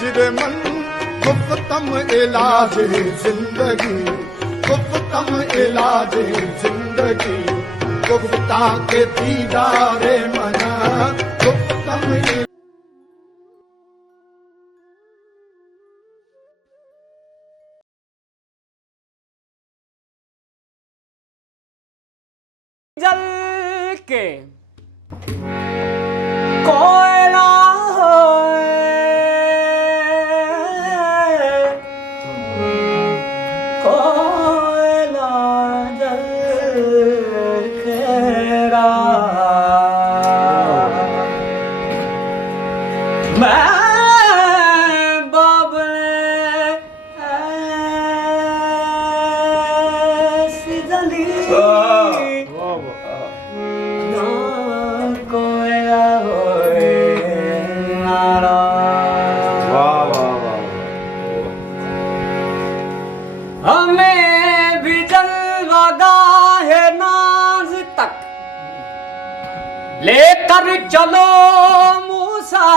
हिजरे मन गुफ्तम इलाज जिंदगी, गुफ्तम इलाज जिंदगी, गुफ्ता के दीदारे मना गुफ्तम। जल के कोयला कोयला जल खेरा मैं हमें भी जलवागाहे नाज तक लेकर चलो मूसा,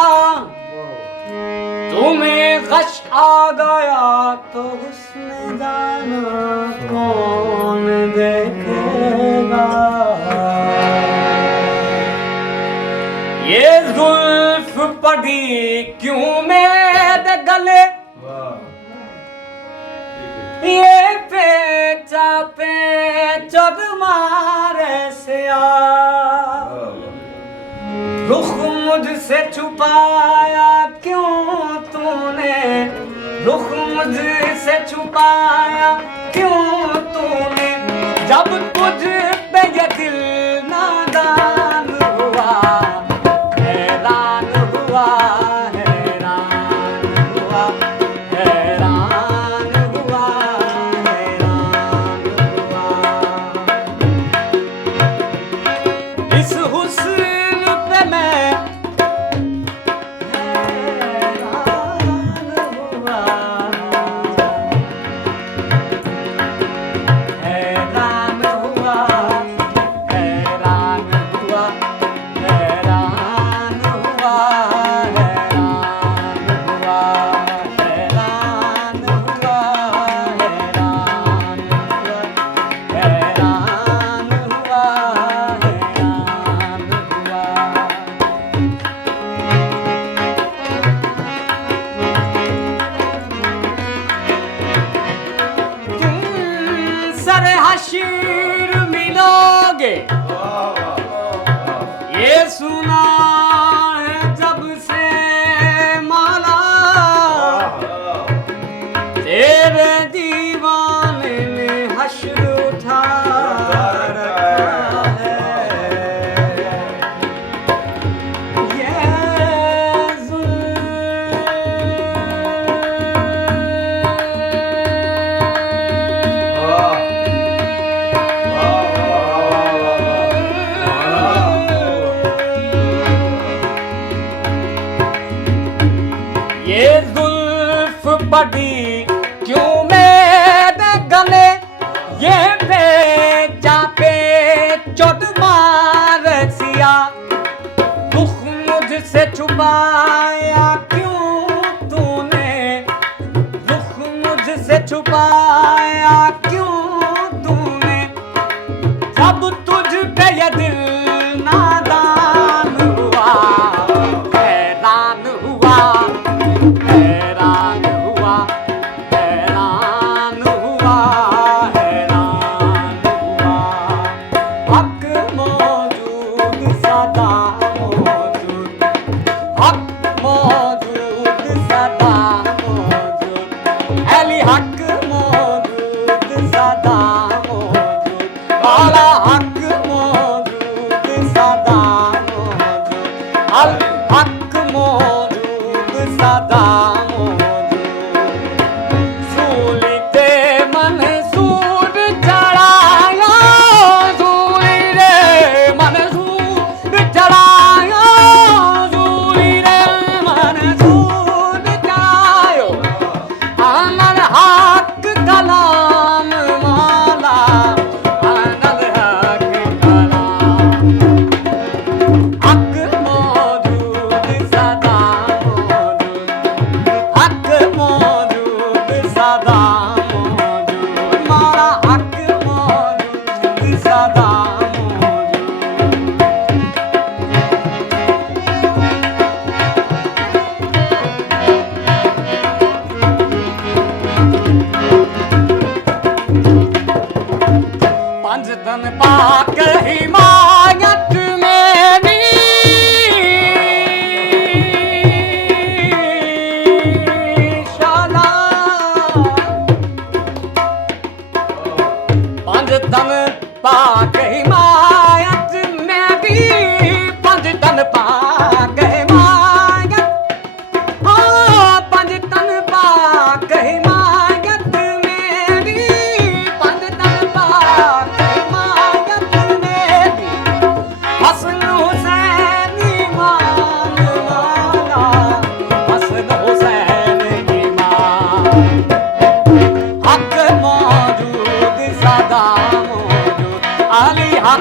तुम्हें गश आ गया तो हुस्न जाना कौन देखेगा। ये जुल्फ पड़ी क्यों मेरे गले, ये पेचा पे चढ़ मारे से रुख मुझसे छुपाया क्यों तूने, रुख मुझसे छुपाया क्यों तूने, जब तुझ पे ये दिल नादान हुआ, हैरान हुआ, हैरान हुआ, हैरान हुआ, हैरान हुआ। इस हुस्न पे मैं हैरान हुआ, हैरान हुआ, हैरान हुआ, हैरान हुआ, हैरान हुआ, हैरान हुआ, हैरान हुआ, हैरान हुआ। तुम सर हशीर मिलोगे ये सुना है जब से माला, तेरे दीवाने ने हश्र उठा रखा है। ये ये जुल्फ पड़ी क्यों मेरे गले, ये बेचा पे चोट मार सिया, दुख मुझसे छुपाया क्यों तूने, दुख मुझसे छुपाया क्यों तूने, जब तुझ पे ये दिल नादान हुआ, हैरान हुआ, हैरान हुआ,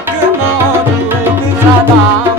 पाक मौजूद सदा